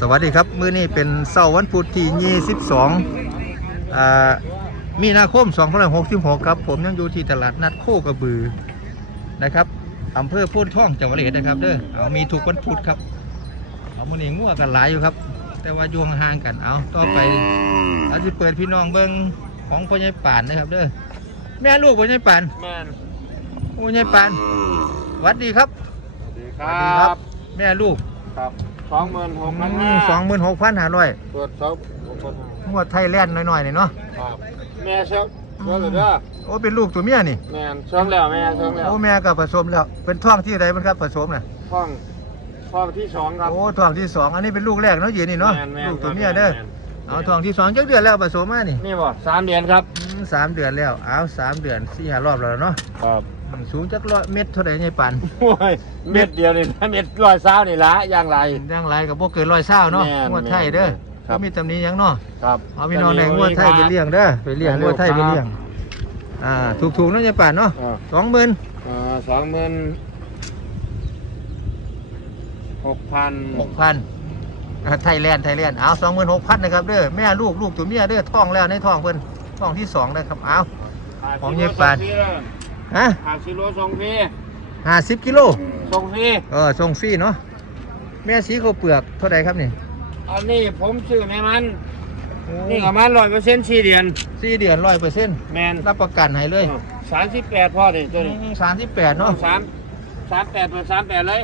สวัสดีครับมื้อนี้เป็นเสาร์วันพุธที่ 22อ่ามีนาคม2566 ครับผมยังอยู่ที่ตลาดนัดโคกระบือนะครับอำเภอโพูนท่องจังหวัดเลยนะครับเด้อเอามีทุกวันพุธครับเอามื้อนี้งัวกันหลายอยู่ครับ แต่ว่าอยู่ห่างๆกันเอาต่อไปเราจะเปิดพี่น้องเบิ่งของพ่อใหญ่ป่านนะครับเด้อแม่ลูกพ่อใหญ่ป่านแมนพ่อใหญ่ป่านหวัดดีครับสวัสดีคสรวัสดีับ แม่ลูกครับ สองหมื่นหกพันห้าสองหมื่นหกพันห้าร้อยตรวจสอบหกพันห้างวดไทยแลนด์หน่อยๆนี่เนาะครับแม่เช้าเช้าเลยเด้อโอ้เป็นลูกตัวเมียนี่แมนช่องแล้วแม่ช่องแล้วโอ้แม่ก็ผสมแล้ว เป็นท้องที่ใดมันครับผสมน่ะห้องห้องที่สองครับโอ้ท้องที่สองอันนี้เป็นลูกแรกเนาะเย็นนี่เนาะแม่แม่ลูกตัวครับเมียเด้อแม่เอาท้องที่สองจักเดือนแล้วผสมมานี่นี่บ่สามเดือนครับอืมสามเดือนแล้วเอาสามเดือนสี่ห้ารอบแล้วเนาะครับอืม สูงจักร้อยเม็ดเท่าไหร่ในปันโอ้ยเม็ดเดียวนี่นะเม็ดร้อยเศร้านี่ละอย่างไร ย่างไรกับพวกเกินร้อยเศร้าเนาะแม่นงวดไทยเด้อครับ ก็มีตำหนี้ยังเนาะครับเอาพี่น้องในงวดไทยไปเลี้ยงเด้อไปเลี้ยงงวดไทยไปเลี้ยงอ่าถูกๆเนาะในปันเนาะอ่าสองหมื่นอ่าสองหมื่นหกพันหกพันไทยแลนด์ไทยแลนด์เอาสองหมื่นหกพันนะครับเด้อแม่ลูกลูกตัวเมียเด้อท้องแล้วในท้องเพิ่นท้องที่สองนะครับเอา ของเย็บปาน ฮะหาซิโลทรงฟรีห้าสิบกิโลทรงฟรีเออส่งฟรีเนาะแม่สีข้าวเปลือกเท่าไหร่ครับนี่อันนี้ผมซื้อในมันนี่ประมาณร้อยเปอร์เซ็นต์สี่เดือน สี่เดือนร้อยเปอร์เซ็นต์แมนรับประกันให้เลยสามสิบแปดพอดิตัวนี้สามสิบแปดเนาะสามสามแปดเปิดสามแปดเลย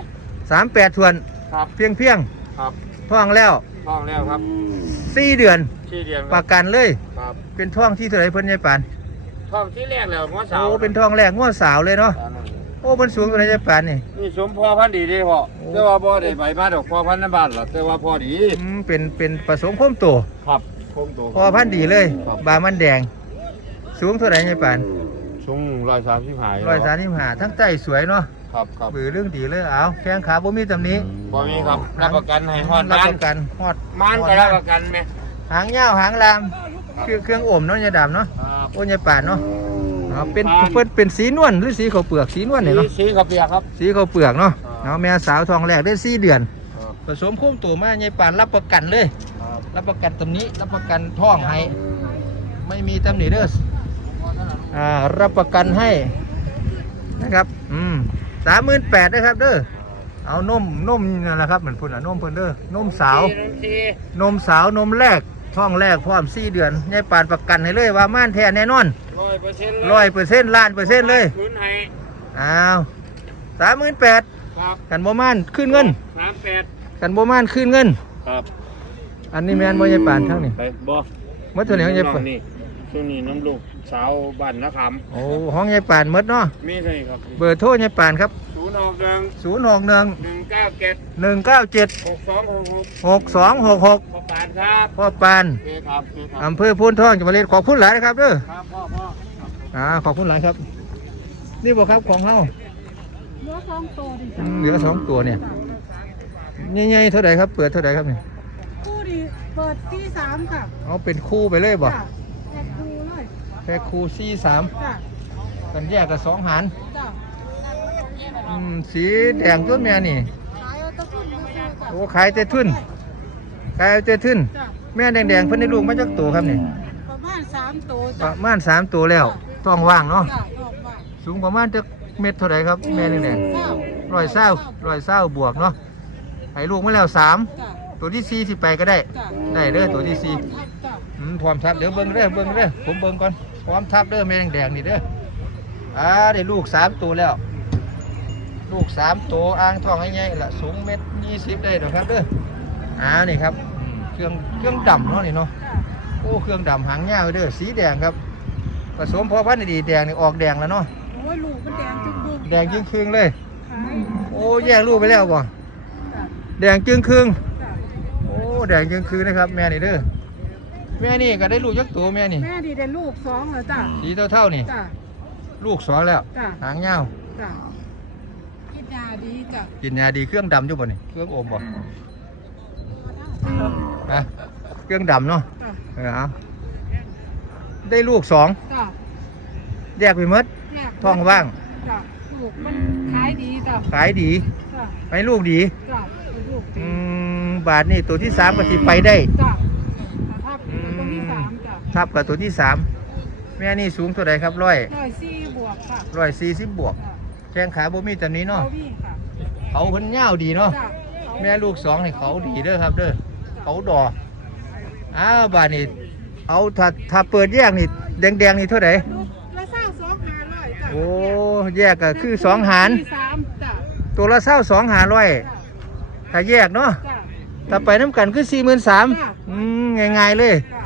สามแปดทวนครับ เพียงเพียงครับท้องแล้วท้องแล้วครับสี่เดือน สี่เดือนปครัระบกันเลย ครับเป็นท้องที่เท่าไหร่เพิ่นยายปาน ท้องที่แรกแล้วหัวสาวโอ้เป็นท้องแรกงวดสาวเลยเนาะโอ้มันสูงกว่ายายปานนี่นี่สมพอพันธุ์ดีเดีพ่อโอ้แต่ว่าพ่อได้ใบมาดอกพอพันธุ์ในบ้านหรอกแต่ว่าพอดีอืมเป็นเป็นผสมโคมโตครับคงตัวพอพันธุ์ดีเลย ครับบามันแดง สูงเท่าไหร่ยายปานสูงร้อยสามสิบห้าร้อยสามสิบห้าทั้งใจสวยเนาะครับครับบือเรื่องดีเลยเอาแข้งขาบ่มีตำหนี้พอมีครับรับประกันให้ฮอดรับบ้านประกันฮอดมันก็รับประกันไหมหางยาวหางลามเครื่องเครื่องอมเนาะยายดำเนาะครับโอ้ยายป่านเนาะเอาเป็นเพิ่นเป็นสีนวลหรือสีข้าวเปลือกสีนวลเนี่ยเนาะสีขับเปียกครับ สีข้าวเปลือกเนาะครับเอาแม่สาวทองแรกได้สี่เดือนครับผสมโค้มตัวมายายป่านรับประกันเลย รับประกันตำนี้รับประกันท้องให้ไม่มีตำหนิเด้ออ่ารับประกันให้นะครับอืมสามหมื่นแปดนะครับเด้อเอานมนมนั่นแหละครับเหมือนพุ่นอะนมเพิ่นเด้อนมสาวสีนมสาวนมแรก ท้องแรกพร้อมสี่เดือนยายป่านประกันให้เลยว่าม่านแท้แน่นอนร้อยเปอร์เซ็นต์ร้อยเปอร์เซ็นต์ล้านเปอร์เซ็นต์เลยพื้นให้อ้าวสามหมื่นแปดครับกันบ่ม่านขึ้นเงินสามแปดกันบ่ม่านขึ้นเงิน ครับ อันนี้แมนบ่ยายป่านทั้งนี้ไปบ่หมดเท่านี้ของยายน้ป่าอนงนี่ช่วงนี้น้ำลูกสาวบ้านนะครับโอ้ห้องยายป่านหมดเนาะมีใช่ครับ เบอร์โทรยายป่านครับศูนย์หกหนึ่งศูนย์หกหนึ่งหนึ่ง เก้าเจ็ดหนึ่งเก้าเจ็ดหกสองหกหกหกสองหกหกพ่อปานครับพ่อปานโอเคครับโอเคครับอำเภอพูนทองจังหวัดเลยขอบคุณหลายนะครับเด้อครับพ่อพ่ออ่าขอบคุณหลายครับ นี่บ่ครับของเฮาเหลือสองตัวดิอืมเหลือสองตัวเนี่ยใหญ่ๆเท่าไหร่ครับ เปิดเท่าไหร่ครับเนี่ยคู่ดิเปิดที่สามค่ะเอาเป็นคู่ไปเลยบ่จ้ะแยกคู่เลยแค่คู่สี่สามจ้ะกันแยกกับสองหารจ้ะอืมสีแดงตัวแม่นี่ขายเโอ้ขายแต่ทุนขายแต่ทุนจ้ะแม่แดงๆเพิ่นได้ลูกมาจากตัวครับนี่ประมาณสามตัวปจ้ะระมาณสามตัวแล้วต้องว่างเนาะจ้ะออกมาสูงประมาณจะเม็ดเท่าไหร่ครับแม่แดงเก้าๆร้อยเศร้าร้อยเศร้าบวกเนาะให้ลูกมาแล้วสามจ้ะตัวที่สี่สิไปก็ได้ จ้ะได้เด้อตัวที่สี่ ทับจ้ะอืมพร้อมทับเดี๋ยวเบิ่งเด้อเบิ่งเด้อผมเบิ่งก่อนพร้อมทับเด้อแม่แดงๆนี่เด้ออ่าได้ลูกสามตัวแล้ว ลูกสามตัวอ่างทองใหญ่ๆละสูงเม็ดยี่สิบได้เด้อครับเด้ออ่านี่ครับอืมเครื่องเครื่องดำเนาะนี่เนาะจ้ะโอ้เครื่องดำหางยาวเด้อสีแดงครับผสมพอพันธุ์ดีๆแดงนี่ออกแดงแล้วเนาะโอ้ยลูกมันแดงจึงบึ้งแดงจึงครึ่งเลยขายโอ้แยกลูกไปแล้วบ่จ้ะแดงจึงครึ่งจ้ะโอ้แดงจึงครึ่งนะครับ แม่นี่เด้อแม่นี่ก็ได้ลูกยักตัวแม่นี่แม่ดีได้ลูกสองแล้วจ้ะสีเท่าๆนี่จ้ะลูกสองแล้วจ้ะหางยาวจ้ะกิน ยาดีจ้ะกินยาดีเครื่องดำอยู่บ่นี่เครื่องโอมบ่ฮะเครื่องดำเนาะจ้ะเออเอาได้ลูกสองจ้ะแยกไปหมดแยกท้องว่างจ้ะลูกมันขายดีจ้ะขายดีจ้ะให้ลูกดีจ้ะเป็นลูกอืดีมบาทนี่ตัวที่สามก็สิไปได้จ้ะทับตัวที่สามจ้ะทับกับตัวที่สามแม่นี่สูงเท่าใดครับร้อยร้อยสี่บวกค่ะร้อยสี่สิบบวก แข้งขาบ่มีตำนี้เนาะเนาะพี่ค่ะเขาเพิ่นยาวดีเนาะ จ้ะแม่ลูกสองนี่เขาดีเด้อครับเด้อเขาดอกอ้าวบาทนี่เอาถ้าถ้าเปิดแยกนี่แดงๆนี่เท่าไหร่ลูกละเศร้าสองหาร้อยจ้ะโอ้แยกก็คือสองหารที่สามจ้ะตัวละเศร้าสองหาร้อยจ้ะถ้าแยกเนาะจ้ะ ถ้าไปน้ำกันคือสี่หมื่นสามจ้ะอืมง่ายๆเลยจ้ะ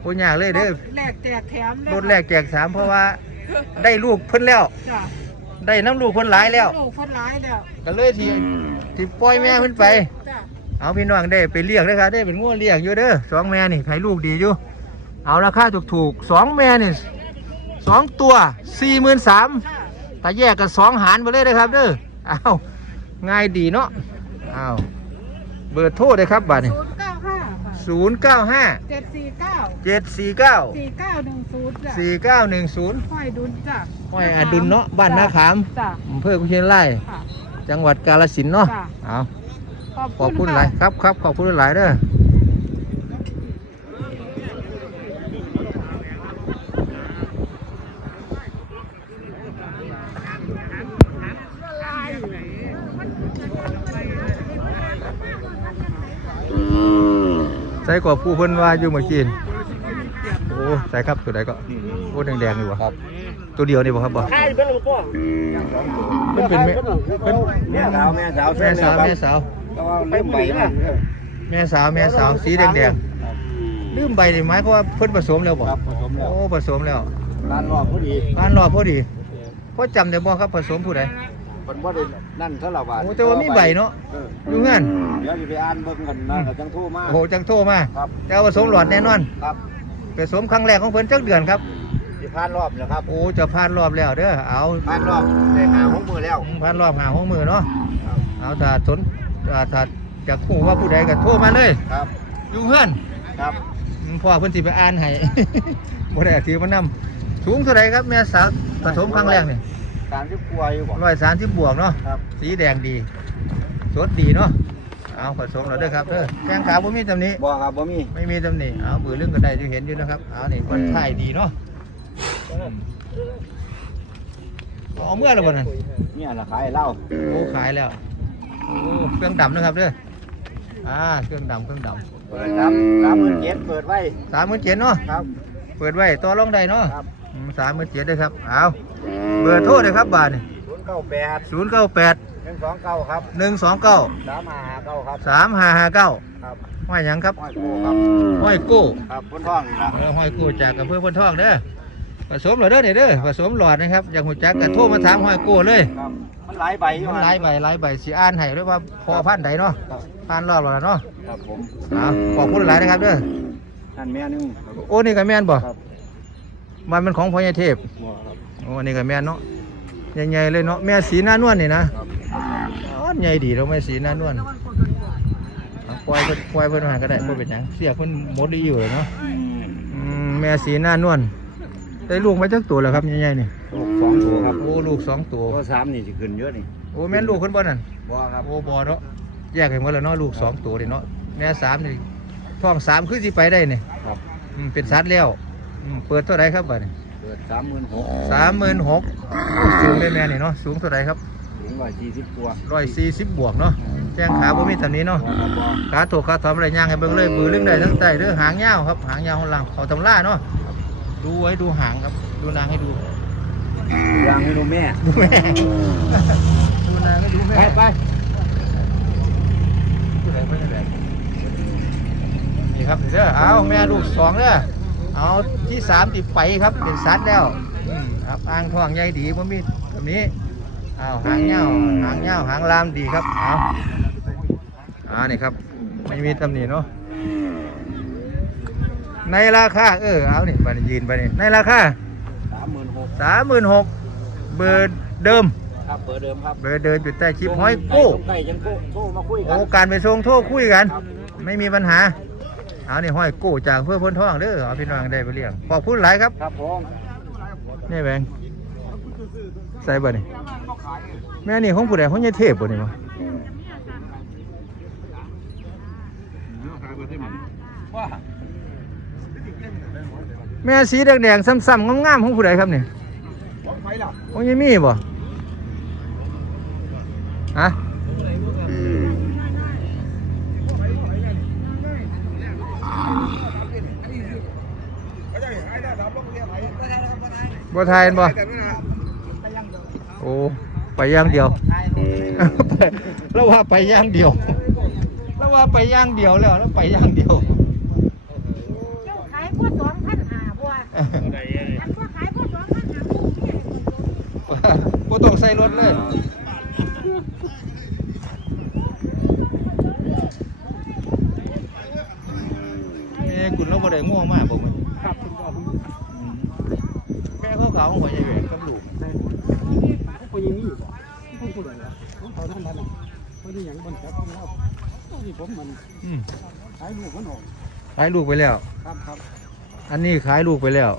โอ้ยากเลยเด้อแลกแจกแถมเลยรถแรกแจกสามเพราะว่าได้ลูกเพิ่นแล้ว จ้ะ ได้น้ำลูกเพิ่นหลายแล้ว ลูกคนร้ายแล้วก็เลยที่ที่ปล่อยแม่เพิ่นไป จ้ะเอาพี่น้องได้ไปเลี้ยงเลยครับได้เป็นงัวเลี้ยงอยู่เด้อสองแม่นี่ให้ลูกดีอยู่ เอาราคาถูกๆสองแม่นี่สองตัวสี่หมื่นสามค่ะถ้าแยกกันสองหารไปเลยนะครับเด้อเอาง่ายดีเนาะเอาเบอร์โทรเลยครับบัตรศูนย์เก้าห้าค่ะศูนย์เก้าห้าเจ็ดสี่เก้าเจ็ดสี่เก้าสี่เก้าหนึ่งศูนย์จ้ะสี่เก้าหนึ่งศูนย์ห้อยดุลจ้ะ ห้อยอดุลเนาะบ้านนาขามจ้ะ อำเภอกุเชียนไร่ค่ะ จังหวัดกาฬสินธุ์เนาะจ้ะ เอาขอบคุณหลายค่ะครับครับขอบคุณหลายเด้อใส่กว่าผู้เพิ่นว่าอยู่เมื่อกี้นี่โอ้ใส่ครับตัวใดก็โอ้แดงๆอยู่วะครับ ตัวเดียวนี่บ่ครับบ่ใช่เป็นหลวงพ่อมันเป็นแม่เป็นแม่สาวแม่สาวแม่สาวแม่สาวไปใบมันแม่สาวแม่สาวสีแดงๆลืมใบนี่ไหมเพราะว่าเพิ่นผสมแล้วบ่ครับผสมแล้วโอ้ผสมแล้วร้านรอบพอดีบ้านรอพอดีพอจำได้บ่ครับผสมผู้ใดมันบ่ได้นั่นเท่าไหร่บาทโอ้แต่ว่ามีใบเนาะเอออยู่เงื่อนเดี๋ยวจะไปอ่านเบิ่งกันนะกับจังโทรมาโอ้โหจังโทรมาครับแต่ว่าผสมหลอดแน่นอนครับผสมครั้งแรกของเพิ่นจักเดือนครับสิ ผ่านรอบแล้วครับโอ้จะผ่านรอบแล้วเด้อเอาผ่านรอบได้หาหกมือแล้วผ่านรอบหาห้องมือเนาะเอาถ้าสนอ่าถ้าอยากรู้ว่าผู้ใดก็โทรมาเลยครับอยู่เงื่อนครับอืมพ่อเพิ่นสิไปอ่านให้บ่ได้ถือมานำสูงเท่าไหร่ครับแม่สาวผสมครั้งแรกนี่การที่กลัวอยู่บ่ร้อยสามสิบบวกเนาะครับสีแดงดีสดดีเนาะเอาผสมแล้วเด้อครับเด้อแข้งขาบ่มีตำหนิบ่ครับบ่มีไม่มีตำหนิเอาบือเรื่องก็ได้ที่เห็นอยู่นะครับเอานี่คนถ่ายดีเนาะ เอาเมื่อแล้วบ่นั่นเนี่ยละขายเหล้าโอ้ขายแล้วโอ้เครื่องดำนะครับเด้ออ่าเครื่องดำเครื่องดเปิดครับสามหมื่นเจ็ดเปิดไว้ำสามหมื่นเจ็ดเนาะครับ เปิดไว้ต่อรองได้เนาะครับสามหมื่นเจ็ดเลยครับเอาเบอร์โทรเลยครับบาทนี่ศูนย์เก้าแปดศูนย์เก้าแปดหนึ่งสองเก้าครับหนึ่งสองเก้าสามห้าห้าเก้าครับสามห้าห้าเก้าครับห้อยหยังครับห้อยโก้ครับห้อยกู้ครับพ้นท้องนี่ละเออห้อยกู้จากอำเภอพนทองเด้อ ผสมเหรอเด้อเนี่ยเด้อผสมหลอดนะครับอยากหูจักก็โทรมาถามห้อยกู้เลยครับมันหลายใบอยู่มันหลายใบหลายใบสีอ่านให้ด้วยว่าพอพันธุ์ใดเนาะครับพันรอบแล้วล่ะเนาะครับผมเอาขอบคุณหลายนะครับเด้อนั่นแม่นึงโอ้นี่ก็แม่นบ่ครับมันเป็นของพ่อใหญ่เทพบัวครับโอ้อันนี่ก็แม่นเนาะใหญ่ๆเลยเนาะแม่สีหน้านวลนี่นะครับอ๋อใหญ่ดีแล้วแม่สีหน้านวลเอาปล่อยเพิ่นปล่อยเพิ่นหาก็ได้บ่เป็นหยังเสียเพิ่นหมดดีอยู่เลยเนาะอืมแม่สีหน้านวล ได้ลูกมาจักตัวแล้วครับใหญ่ๆนี่ลูกสองตัวครับโอ้ลูกสองตัวตัวสามนี่จะขึ้นเยอะนี่โอ้แม่นลูกคนบ่นั่นบัวครับโอ้บ่เนาะแยกกันหมดแล้วเนาะลูกสองตัวนี่เนาะแม่สามนี่ท้องสามคือสิไปได้นี่ครับอืมเป็นสัตว์แล้วอืมเปิดเท่าไหรครับบัดนี้เปิดสามหมื่นหกสามหมื่นหกสูงเลยแม่นี่เนาะสูงเท่าไหรครับถึงร้อยสี่สิบตัวร้อยสี่สิบบวกเนาะแจ้งขาบ่มีตำหนี้เนาะบัวครับบัวขาถูกขาถอมอะไรย่างให้เบิ่งเลยมือลึงได้ทั้งใต้เด้อหางยาวครับหางยาวของหลังเขาตำล่าเนาะ ดูไว้ดูหางครับ ดูนางให้ดูยางให้ดูแม่ ดูแม่ดูนางให้ดูแม่ไปไปผู้ใดผู้ใดนี่ครับเด้อเอาแม่ลูกสองเด้อเอาที่สามติดไปครับเป็นสัตว์แล้วอืมครับอ่างทองใหญ่ดีบ่มีแบบนี้เอาหางยาวหางยาวหางลามดีครับเอาอ่านี่ครับไม่มีตำหนิเนาะ ในราคาเออเอานี่ไปยืนไปนี่ในราคาสามหมื่นหกสามหมื่นหกเบอร์เดิม ครับเบอร์เดิมครับเบอร์เดิมอยู่ใต้ชิปห้อยกู้ใกล้ยังโก้โทรมาคุยกัโอ้นการไปส่งโทรคุยกันครับไม่มีปัญหาเอานี่ห้อยกู้จากเพื่อพ้นท้องเด้อเอาพี่น้องได้ไปเลี้ยงขอบคุณหลายครับครับผมนี่แบงค์ใส่บ่นี่แม่นี่ของผู้ใดของยายเทพบ่นี่มั้งว่า แม่สีแดงๆซ้ำๆงามๆของผู้ใดครับเนี่ของไฟล่ะของยายมี่บ่ฮะบ่ทายบ่โอ้ไปย่างเดียวแล้วว่าไปย่างเดียวแล้วว่าไปย่างเดียวแล้วแล้วไปย่างเดียว เจ้าขายพวกสองพันห้าบัวอันพวกขายพวกสองพันห้าผู้เนี่ย บ่ต้อ งใส่รถเลยเอ้คุณเราบ่ได้ง่วงมากบ่มึงครับคุณพ่อผมแม่เขาขาวของหัวใหญ่แหวนกับลูกคนยังมีอยู่บ่ผมพูดเลยผมเขาท่านนั้นเขาที่ยังบนแคปของเราที่ผมมันอืมขายลูกมันออกขายลูกไปแล้ว ครับครับ อันนี้ขายลูกไปแล้ว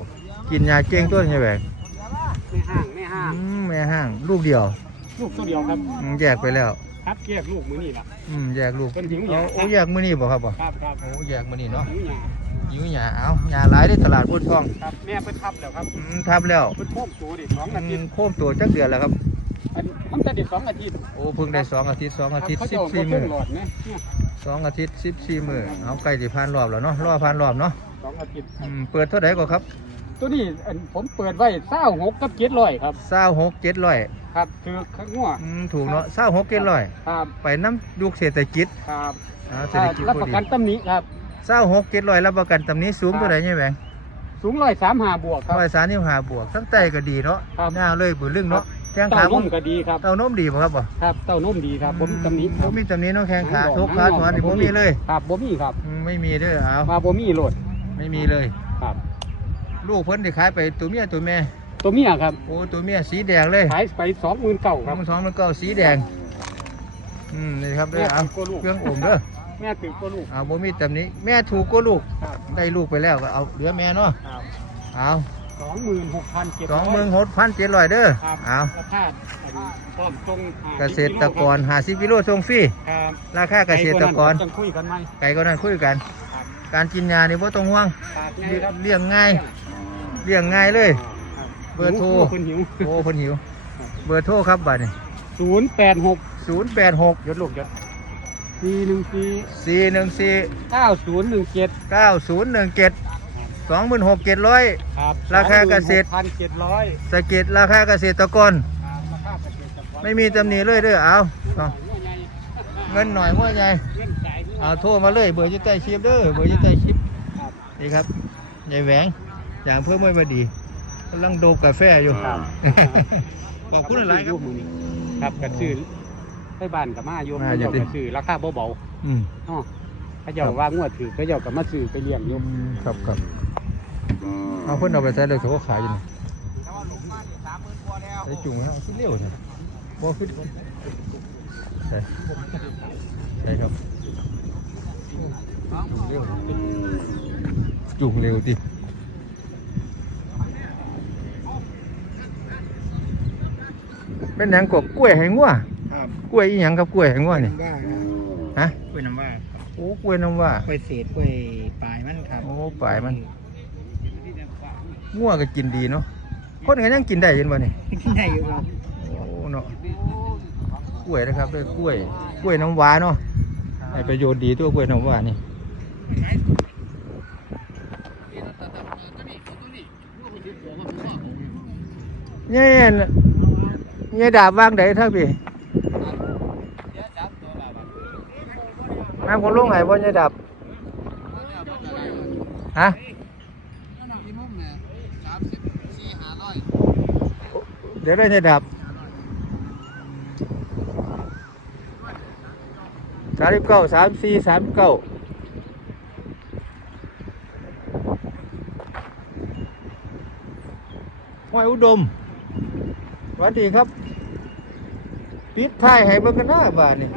กินยาเก้งต้นใช่ไหมไม่ห่างไม่ห่างอืมแม่ห้าง ลูกเดียวลูกตัวเดียวครับ อืมแยกไปแล้ว ครับเกียกลูกมือนี่ล่ะ อืมแยกลูกเป็นหิวหเอายาโอ้แยกมื้อนี้บ่ครับบ่ครับครับโอ้แยกมื้อนี้เนาะหิวหยาหิวหยาเอาหยาหลายในตลาดพุทธทองครับแม่เพิ่นทับแล้วครับอืมทับแล้วเพิ่นโค้งตัวดิสองอือาทิตมย์โค้มตัวจักเดือนแล้วครับ อันมันจะเด็ดสองอาทิตย์โอ้เพิ่งได้สองอาทิตย์สองอาทิตย์เขาสิจะบเอาสี่บ่มื้เพิ่องหลอดนะเนี่ยสองอาทิตย์สิบสี่มื้อเอาใกล้สิผ่านรอบแล้วเนาะรอผ่านรอบเนาะสองอาทิตย์อืมเปิดเท่าไหร่ก็ครับ ตัวนี้อันผมเปิดไว้เศร้าหกกับเจ็ดร้อยครับ26 700ครับคือข้างงัวอืมถูกเนาะ26 700ครับไปน้ำยุคเศรษฐกิจครับอ่าเศรษฐกิจรับพปอระดีกันตำหนิครับ เศร้าหกเจ็ดร้อยรับประกันตำนี้สูงเท่าไหร่เนี่ยแบงสูงร้อยสามหาบวกครับ ร้อยสามนิ้วหาบวกทั้งใต้ก็ดีเนาะครับ หน้าเลยบือลึงเนาะแข้งเต้าขานุ่มก็ดีครับ เต้านมดีป่ะครับบ่ครับเต้านุ่มดีครับ ผมตำหนิคบ่รับมีตำนี้เนาะแข้งขาหางดทุอกกขาถอนนี่บ่มีเลยครับบ่มีครับอืมไม่มีเด้อเอามาบ่มีโหลดไม่มีเลย ครับ ลูกเพิ่นได้ขายไปตัวเมียตัวแม่ตัวเมียครับโอ้ตัวเมียสีแดงเลยขายไปสองหมื่นเก้าคครัรับบสองมันก็สีแดงอืมนี่ครับเด้แม่อเอาถือก็ลูกเครื่องอมเด้อแม่ถือก็ลูก เอาบ่มีตำนี้แม่ถูกก็ลูกครับได้ลูกไปแล้วก็เอาเหลือแม่เนาะครับเอาสองหมื่นหกพันเจ็ดสองหมื่นหกพันเจ็ดร้อยเด้อครับเอาราคาอันนี้พร้อมตรงเกษตรกรหาสิกิโลส่งฟรีครับราคาเกษตรกร จังคุยกันไหมไก่ก็นั่นคุยกัน ครับการกินยานี่บ่ต้องห่วง ปากไงครับเลี้ยงง่าย เลี้ยงง่ายเลย เบอร์โทร คนหิวโอ้เพิ่นหิว เบอร์โทรครับบัดนี้ศูนย์แปดหก086ยศลูกยศสี่หนึ่งสี่414เก้าศูนย์หนึ่งเจ็ด9017 26,700ครับราคาเกษตร พันเจ็ดร้อยสะเก็ดราคาเกษตรกร ราคาเกษตรกรไม่มีตำหนิเลยเด้อเอาเอาหัวใหญ่เงินหน่อยว่าไงเงินจ่ายด้วยเอาโทรมาเลย เบอร์อยู่ใต้คลิปเด้อเบอร์อยู่ใต้คลิปครับนี่ครับยายแหวง อย่างเพิ่มไม่บดีกำลังโดบกาแฟอยู่ครับ ขอบคุณหลายๆครับ ครับกระซื้อไปบ้านกับมาโยมมาเขาอยู่เจ้าดิกระซื้อราคาเบาอืมๆอ๋อเขาเจ้าว่างวดถือเขาเจ้ากับมาซื้อไปเลี้ยงโยมครับครับเอาเพิ่นเอาไปใส่เลยเขาก็ขายอยู่นี่ไอ้จุ่งเอาขึ้นเร็วเถอะบ่ขึ้นใช่ใช่ครับจุ่งเร็วจุ่งเร็วดิ เป็นหยังกบกล้วยให้งัวครับกล้วยอีหยังกับกล้วยให้งัวนี่ว่าฮะกล้วยน้ำว่าโอ้กล้วยน้ำว่า กล้วยเศษกล้วยปลายมันครับโอ้ปลายมัน งัวก็กินดีเนาะคนก็ยังกินได้เห็นบ่นี่ที่ไหนอยู่ครับโอ้เนาะกล้วยนะครับด้วยกล้วย กล้วยน้ำว้าเนาะให้ประโยชน์ดีตัวกล้วยน้ำว้านี่เงี้ย เงี้ยดาบวางไดเท่าพี่น้ำคนลงไหนบ่เงี้ยดาบฮะเดี๋ยวได้จะดับสามสิบเก้าสามสี่สามเก้าห้อยอุดมสวัสดีครับ ปิดท้ายให้เบิ่งกันหน้าบ้านนี่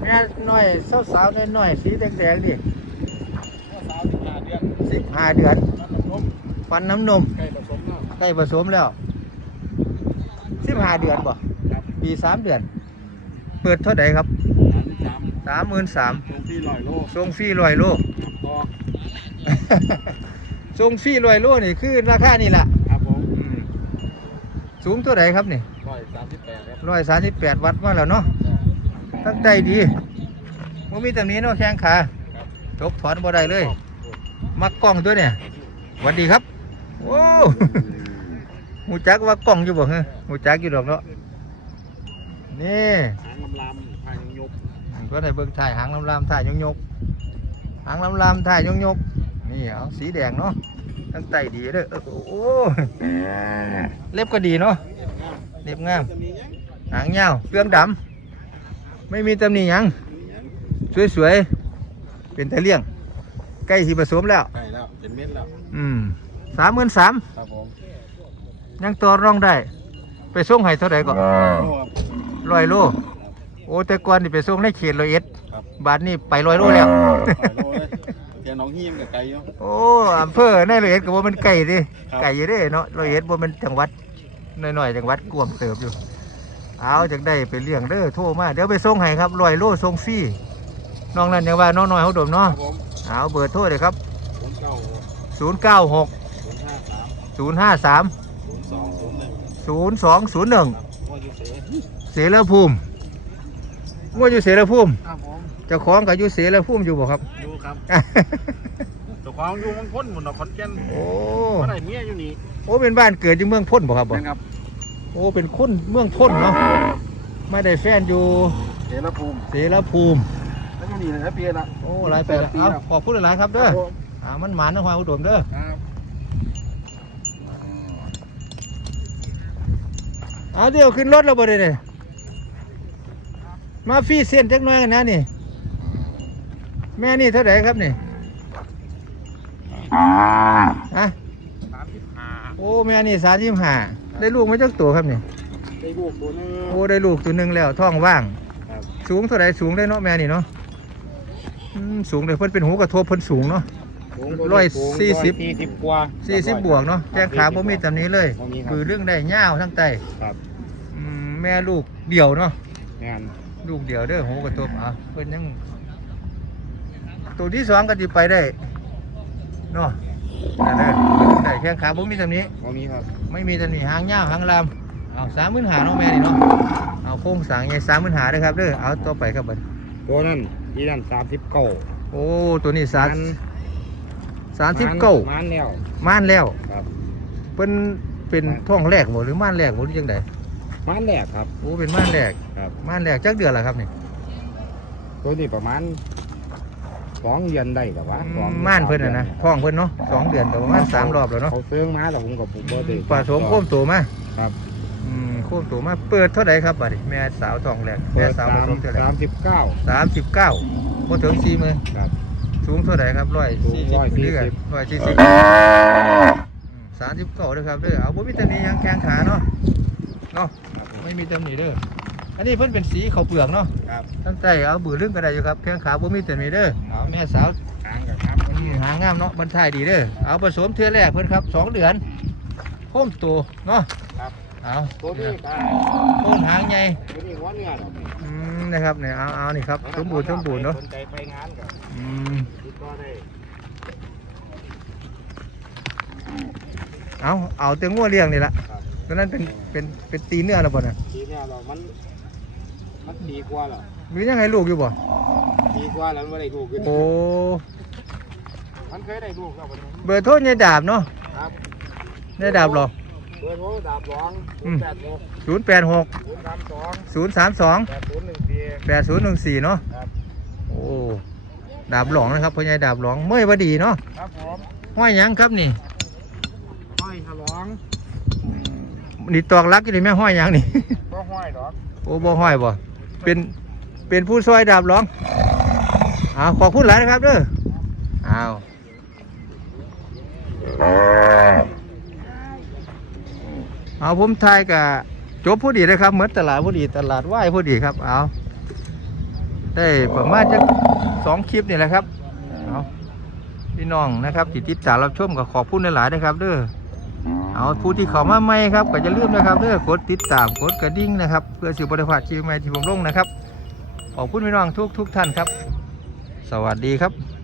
แม่น้อยสาวๆน้อยๆสีแดงๆดิสิบห้าเดือนฟันน้ำนมใกล้ผสมแล้วใกล้ผสมแล้วสิบห้าเดือนบ่ครับปีสามเดือน เปิดเท่าไหร่ครับสามสามหมื่นสามตรงที่ลอยโลทรงฟรีลอยโลก็ทรงฟรีลอยโลนี่คือราคานี่แหละครับผมสูงตัวไหนครับนี่ร้อย สามสิบแปดครับร้อยสามสิบแปดวัดมาแล้วเนาะตั้งใจดีว่ามีแต่นี้เนาะแข้งขาจกถอนบ่ได้เลย มักกล้องตัวเนี่ยสวัสดีครับโอ้หูจักว่ากล้องอยู่บ่ฮะหูจักอยู่ดอกเนาะนี่หางลำลำทางยกก็ได้เบิ่งถ่ายหางลำลำถ่ายยงยกๆหางลำลำถ่ายยงยกๆนี่เอาสีแดงเนาะตั้งใจดีเด้อเออโอ้โหเล็บก็ดีเนาะ เล็บงามจะมียังหางยาวเครื่องดำไม่มีตำหนิหยัง สวยๆ เป็นตะเลี่ยง ใกล้ที่ผสมแล้ว ใช่แล้ว เป็นเม็ดแล้ว อืมสามหมื่นสามครับผมยังต่อรองได้ ไปส่งให้เท่าไหร่ก่อนโอ้ครับร้อยโล โอ้แต่ก่อนนี่ไปส่งในเขตร้อยเอ็ดครับบาทนี่ไปร้อยโลแล้วร้อยโลเลยแกน้องหิ้มกับไก่อยู่โอ้อำเภอในร้อยเอ็ดก็ว่ามันไก่ดิครับไก่อยู่เด้เนาะร้อยเอ็ดว่ามันจังหวัด น้อยๆจังหวัดกวางเติบอยู่ เอาจากได้ไปเลี้ยงเด้อโทรมาเดี๋ยวไปส่งให้ครับร้อยโลส่งฟรีน้องนั่นยังว่าน้องน้อยเขาดมคเนาะรับผมเอาเบอร์โทรเลยครับศูนย์เก้าศูนย์เก้าหกศูนย์ห้าสามศูนย์ห้าสามศูนย์สองศูนย์หนึ่งศูนย์สองศูนย์หนึ่งว่าอยู่เสเสรภูมิว่าอยู่เสรภูมิครับผมเจ้าของกับอยู่เสรภูมิอยู่บ่ครับอยู่ครับตัว ของอยู่เมังพ้นหมดเนาะขอนแก่นโอ้เมื่อไหร่เมียอยู่นี่โอ้เป็นบ้านเกิดอยู่เมืองพ้นบ่ครับบ่นะครับโอ้เป็นคนเมืองพ้นเนาะไม่ได้แฟนอยู่เสรภูมิเสรภูมิแล้วอยู่นี่นะครับเปียละโอ้หลายไปแล้วเอาขอบคุณหลายๆครับเด้ออ่ามันหมานนะควายอุดมเด้อครับเอาเดี๋ยวขึ้นรถแล้วบ่ได้เนี่ยมาฟรีเส้นจักหน่อยกันนะนี่ แม่นี่เท่าไหร่ครับนี่ ฮะสามสิบห้าโอ้แม่นี่สามสิบห้าได้ลูกมาจักตัวครับนี่ได้ลูกตัวหนึงโอ้ได้ลูกตัวหนึ่งแล้วท้องว่าง ครับสูงเท่าไหร่สูงได้เนาะแม่นี่เนาะอืมสูงเลยเพิ่นเป็นหูกระทบเพิ่นสูงเนาะ ร้อยสี่สิบสี่สิบกว่าสี่สิบบวกเนาะแจ้งขาบ่มีตำนี้เลย บ่มีครับคือเรื่องได้ยาวทั้งไตครับอืมแม่ลูกเดี่ยวเนาะ งานลูกเดี่ยวเด้อหูกระทบอะเพิ่นยังตัวที่สองก็สิไปได้ เนาะนั่นเด้อได้แข้งขาบ่มีตำนี้ บ่มีครับไม่มีตำหนิหางยาวหางลามเอาสามหมื่นหาเนาะแม่นี่เนาะเอาโค้งสร้างใหญ่สามหมื่นหาเด้อครับเด้อเอาต่อไปครับบัดตัวนั้นที่นั่นสามสิบเก้าโอ้ตัวนี้สามสามสิบเก้ามันแล้ว ม่านแล้วครับ เป็นเป็นท้องแรกบ่หรือม่านแรกบ่หรือจังไดมันแรกครับ โอ้เป็นม่านแรกครับ ม่านแรกจักเดือนละครับนี่ตัวนี้ประมาณ สองเดือนได้แต่ว่าอืมม่านเพิ่นน่ะนะท้องเพิ่นเนาะสองเดือนก็ประมาณสามรอบแล้วเนาะเขาซื้อมาแล้วผมกับผมบ่ได้ผสมโค้มโตมาครับอืมโค้มโตมาเปิดเท่าไหร่ครับบัดนี้แม่สาวท้องแรกเปิแม่ดสาวสาผมสมเท่าไหร่สามสิบเก้าสามสิบเก้าบ่ถึงสี่หมื่นครับสูงเท่าไหร่ครับร้อยสูงสี่สิบ140เดือนร้อยสี่สิบสามสิบเก้าเด้อครับเด้อเอาบ่มีตำหนิหยังแข้งขาเนาะเนาะครับผมไม่มีตำหนิเด้อ อันนี้เพิ่นเป็นสีข้าวเปลือกเนาะครับ ตั้งใจเอาบือลึงก็ได้อยู่ครับแข้งขาบ่มีตำหนิเด้อเอาแม่สาวทางกับครับอืมหางามเนาะบรรทายดีเด้อเอาผสมเทื่อแรกเพิ่นครับสองเดือนโค้มโตเนาะครับ เอาตัวนี้ก็โค้มหางใหญ่ตัวนี้หัวเนื้อดอกอืมนะครับเนี่ยเอาเอานี่ครับสมบูรณ์สมบูรณ์เนาะสนใจไปงานกับอืมติดต่อได้เอาเอาแต่งัวเลี้ยงนี่ละครับตอนนั้นเป็นเป็นเป็นตีเนื้อแล้วบ่น่ะ ทีเนี้ยเรามัน มันดีกว่าแล้วหรือยังไงลูกอยู่บ่ดีกว่าแล้วมันไม่ได้ลูกขึ้นโอ้มันเคยได้ลูกแล้วมันเบอร์โทรยายดาบเนาะครับยายดาบเหรอเบอร์โทรดาบร้องอืศูนมย์แปดหก086ศูนย์สามสอง032แปดศูนย์หนึ่งสี่8014เนาะครับโอ้ดาบหลองนะครับพ่อใหญ่ดาบหลองเมื่อยบ่ดีเนาะครับผมห้อยหยังครับนี่ห้อยฉลองนี่ตอกลักอยู่นี่แม่ห้อยหยังนี่ก็ห้อยดอกโอ้บ่ห้อยบ่ เป็นเป็นผู้ซอยดาบร้องเอาขอบคุณหลายนะครับเด้อเอาเอาผมทายกับจบผู้ดีนะครับเหมือนตลาดผู้ดีตลาดไหว้ผู้ดีครับเอาได้ประมาณจะสองคลิปนี่แหละครับเอาพี่น้องนะครับที่ติดตามรับชมกับขอบคุณหลายๆนะครับเด้อ เอาผู้ที่เข้ามาใหม่ครับก็จะลืมนะครับเพื่อกดติดตามกดกระดิ่งนะครับ เพื่อสิบริพลาดชีวิตใหม่ที่ผมลงนะครับ ขอบคุณพี่น้องทุกทุกท่านครับ สวัสดีครับ